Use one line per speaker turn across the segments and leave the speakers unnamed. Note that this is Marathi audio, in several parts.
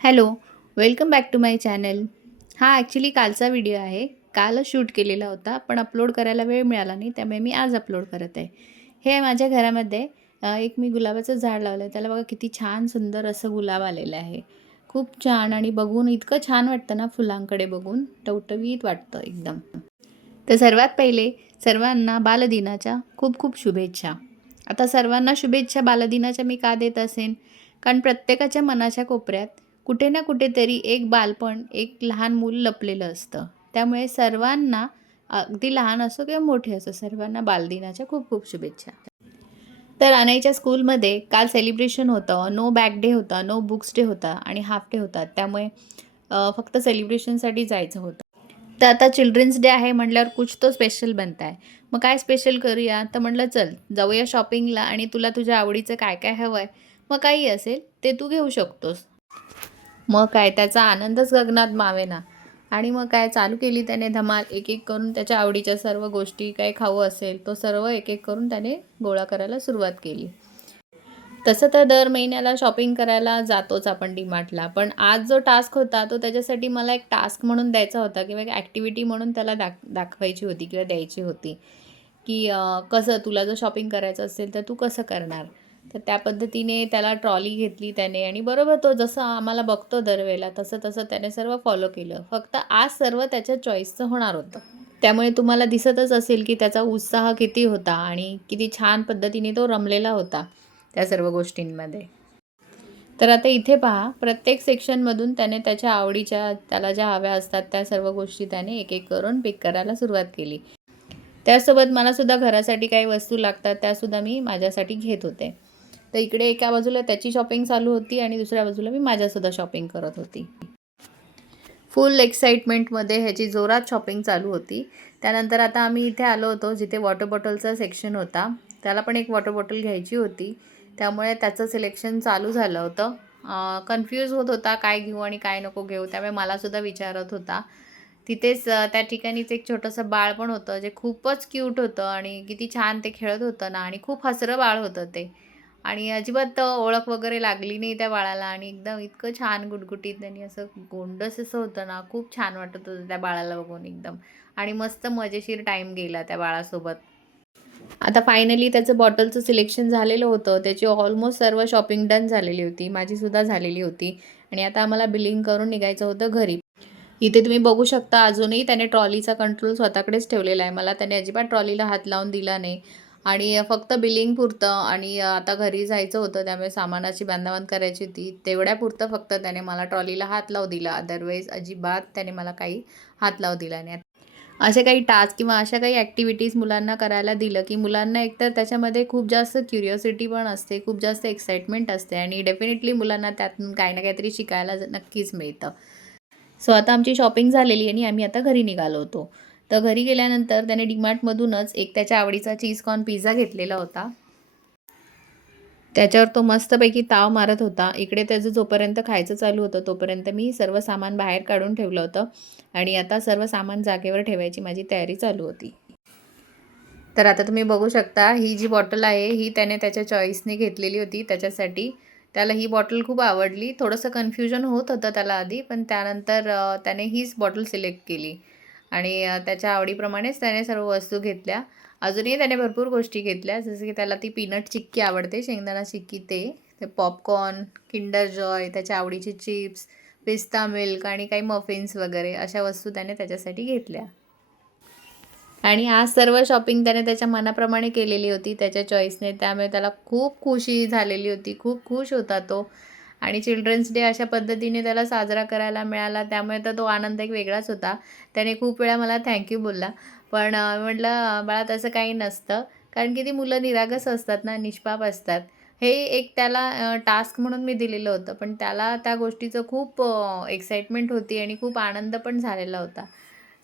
Hello welcome back to my channel. हा ॲक्च्युली कालचा व्हिडिओ आहे. कालच शूट केलेला होता पण अपलोड करायला वेळ मिळाला नाही त्यामुळे मी आज अपलोड करत आहे. हे माझ्या घरामध्ये एक मी गुलाबाचं झाड लावलं आहे त्याला बघा किती छान सुंदर असं गुलाब आलेलं आहे. खूप छान आणि बघून इतकं छान वाटतं ना फुलांकडे बघून. टवटवीत वाटतं एकदम. तर सर्वात पहिले सर्वांना बालदिनाच्या खूप खूप शुभेच्छा. आता सर्वांना शुभेच्छा बालदिनाच्या मी का देत असेन? कारण प्रत्येकाच्या मनाच्या कोपऱ्यात कुठे ना कुठेतरी एक बालपण एक लहान मूल लपलेलं असतं. त्यामुळे सर्वांना अगदी लहान असो किंवा मोठे असो सर्वांना बालदिनाच्या खूप खूप शुभेच्छा. तर अनयच्या स्कूलमध्ये काल सेलिब्रेशन होतं. नो बॅक डे होता नो बुक्स डे होता आणि हाफ डे होता. त्यामुळे फक्त सेलिब्रेशनसाठी जायचं होतं. तर आता चिल्ड्रन्स डे आहे म्हटल्यावर कुछ तो स्पेशल बनत आहे मग काय स्पेशल करूया? तर म्हटलं चल जाऊया शॉपिंगला आणि तुला तुझ्या आवडीचं काय काय हवं आहे मग काही असेल ते तू घेऊ शकतोस. मग काय त्याचा आनंदच गगनात मावेना. आणि मग काय चालू केली त्याने धमाल एक एक करून त्याच्या आवडीच्या सर्व गोष्टी काय खावं असेल तो सर्व एक एक करून त्याने गोळा करायला सुरुवात केली. तसं तर दर महिन्याला शॉपिंग करायला जातोच आपण डीमार्टला पण आज जो टास्क होता तो त्याच्यासाठी मला एक टास्क म्हणून द्यायचा होता किंवा एक ॲक्टिव्हिटी म्हणून त्याला दाख दाखवायची होती किंवा द्यायची होती. की कसं तुला जर शॉपिंग करायचं असेल तर तू कसं करणार? तर त्या पद्धतीने त्याला ट्रॉली घेतली त्याने आणि बरोबर तो जसं आम्हाला बघतो दरवेळेला तसं तसं त्याने सर्व फॉलो केलं. फक्त आज सर्व त्याच्या चॉईसचं होणार होतं. त्यामुळे तुम्हाला दिसतच असेल की त्याचा उत्साह किती होता आणि किती छान पद्धतीने तो रमलेला होता त्या सर्व गोष्टींमध्ये. तर आता इथे पहा प्रत्येक सेक्शनमधून त्याने त्याच्या आवडीच्या त्याला ज्या हव्या असतात त्या सर्व गोष्टी त्याने एक एक करून पिक करायला सुरुवात केली. त्यासोबत मला सुद्धा घरासाठी काही वस्तू लागतात त्यासुद्धा मी माझ्यासाठी घेत होते. तर इकडे एका बाजूला त्याची शॉपिंग चालू होती आणि दुसऱ्या बाजूला मी माझ्यासुद्धा शॉपिंग करत होती. फुल एक्साइटमेंटमध्ये ह्याची जोरात शॉपिंग चालू होती. त्यानंतर आता आम्ही इथे आलो होतो जिथे वॉटर बॉटलचा सेक्शन होता. त्याला पण एक वॉटर बॉटल घ्यायची होती. त्यामुळे त्याचं सिलेक्शन चालू झालं होतं. कन्फ्यूज होत होता काय घेऊ आणि काय नको घेऊ. त्यामुळे मलासुद्धा विचारत होता. तिथेच त्या ठिकाणीच एक छोटंसं बाळ पण होतं जे खूपच क्यूट होतं आणि किती छान ते खेळत होतं ना आणि खूप हसरं बाळ होतं ते. आणि अजिबात ओळख वगैरे लागली नाही त्या बाळाला आणि एकदम इतकं छान गुटगुटीत त्यांनी असं गोंडस असं होतं ना खूप छान वाटत होतं त्या बाळाला बघून एकदम. आणि मस्त मजेशीर टाईम गेला त्या बाळासोबत. आता फायनली त्याचं बॉटलचं सिलेक्शन झालेलं होतं. त्याची ऑलमोस्ट सर्व शॉपिंग डन झालेली होती. माझीसुद्धा झालेली होती. आणि आता आम्हाला बिलिंग करून निघायचं होतं घरी. इथे तुम्ही बघू शकता अजूनही त्याने ट्रॉलीचा कंट्रोल स्वतःकडेच ठेवलेला आहे. मला त्याने अजिबात ट्रॉलीला हात लावून दिला नाही. आणि फक्त बिलिंग पुरतं आणि आता घरी जायचं होतं त्यामुळे सामानाची बांधावण करायची होती. तेवढ्यापुरतं फक्त त्याने मला ट्रॉलीला हात लावू दिला. अदरवाईज अजिबात त्याने मला काही हात लावू दिला नाही. असे काही टास्क किंवा अशा काही ॲक्टिव्हिटीज मुलांना करायला दिलं की मुलांना एकतर त्याच्यामध्ये खूप जास्त क्युरिओसिटी पण असते खूप जास्त एक्साइटमेंट असते आणि डेफिनेटली मुलांना त्यातून काही ना काहीतरी शिकायला नक्कीच मिळतं. सो आता आमची शॉपिंग झालेली आणि आम्ही आता घरी निघालो होतो. तर घरी गेल्यानंतर त्याने डीमार्टमधूनच एक त्याच्या आवडीचा चीजकॉर्न पिझ्झा घेतलेला होता. त्याच्यावर तो मस्तपैकी ताव मारत होता. इकडे त्याचं जोपर्यंत खायचं चालू होतं तोपर्यंत मी सर्व सामान बाहेर काढून ठेवलं होतं आणि आता सर्व सामान जागेवर ठेवायची माझी तयारी चालू होती. तर आता तुम्ही बघू शकता ही जी बॉटल आहे ही त्याने त्याच्या चॉईसने घेतलेली होती त्याच्यासाठी. त्याला ही बॉटल खूप आवडली. थोडंसं कन्फ्युजन होत होतं त्याला आधी पण त्यानंतर त्याने हीच बॉटल सिलेक्ट केली. आणि त्याच्या आवडीप्रमाणेच त्याने सर्व वस्तू घेतल्या. अजूनही त्याने भरपूर गोष्टी घेतल्या. जसं की त्याला ती पीनट चिक्की आवडते शेंगदाणा चिक्की ते. ते पॉपकॉर्न किंडर जॉय त्याच्या आवडीचे चिप्स पिस्ता मिल्क आणि काही मफिन्स वगैरे अशा वस्तू त्याने त्याच्यासाठी घेतल्या. आणि आज सर्व शॉपिंग त्याने त्याच्या मनाप्रमाणे केलेली होती. त्याच्या चॉईसने त्यामुळे त्याला खूप खुशी झालेली होती. खूप खुश होता तो. आणि चिल्ड्रन्स डे अशा पद्धतीने त्याला साजरा करायला मिळाला. त्यामुळे तर तो आनंद एक वेगळाच होता. त्याने खूप वेळा मला थँक्यू बोलला. पण म्हटलं बाळा तसं काही नसतं. कारण की ती मुलं निरागस असतात ना निष्पाप असतात. हे एक त्याला टास्क म्हणून मी दिलेलं होतं. पण त्याला त्या गोष्टीचं खूप एक्साइटमेंट होती आणि खूप आनंद पण झालेला होता.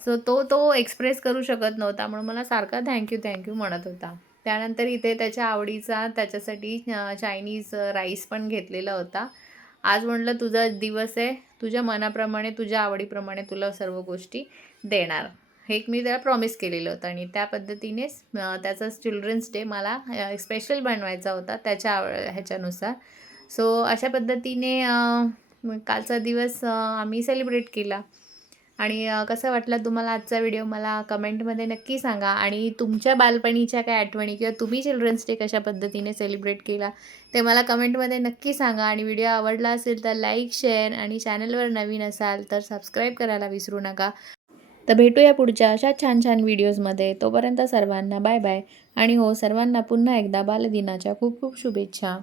सो तो तो एक्सप्रेस करू शकत नव्हता. म्हणून मला सारखा थँक्यू थँक्यू म्हणत होता. त्यानंतर इथे त्याच्या आवडीचा त्याच्यासाठी चायनीज राईस पण घेतलेला होता. आज म्हटलं तुझा दिवस आहे तुझ्या मनाप्रमाणे तुझ्या आवडीप्रमाणे तुला सर्व गोष्टी देणार. हे एक मी त्याला प्रॉमिस केलेलं होतं आणि त्या पद्धतीनेच त्याचा चिल्ड्रन्स डे मला स्पेशल बनवायचा होता त्याच्या आव ह्याच्यानुसार. सो अशा पद्धतीने कालचा दिवस आम्ही सेलिब्रेट केला. आणि कसं वाटलं तुम्हाला आजचा व्हिडिओ मला कमेंटमध्ये नक्की सांगा. आणि तुमच्या बालपणीच्या काय आठवणी किंवा तुम्ही चिल्ड्रन्स डे कशा पद्धतीने सेलिब्रेट केला ते मला कमेंटमध्ये नक्की सांगा. आणि व्हिडिओ आवडला असेल तर लाईक शेअर आणि चॅनलवर नवीन असाल तर सबस्क्राईब करायला विसरू नका. तर भेटूया पुढच्या अशा छान छान व्हिडिओजमध्ये. तोपर्यंत सर्वांना बाय बाय. आणि हो सर्वांना पुन्हा एकदा बालदिनाच्या खूप खूप शुभेच्छा.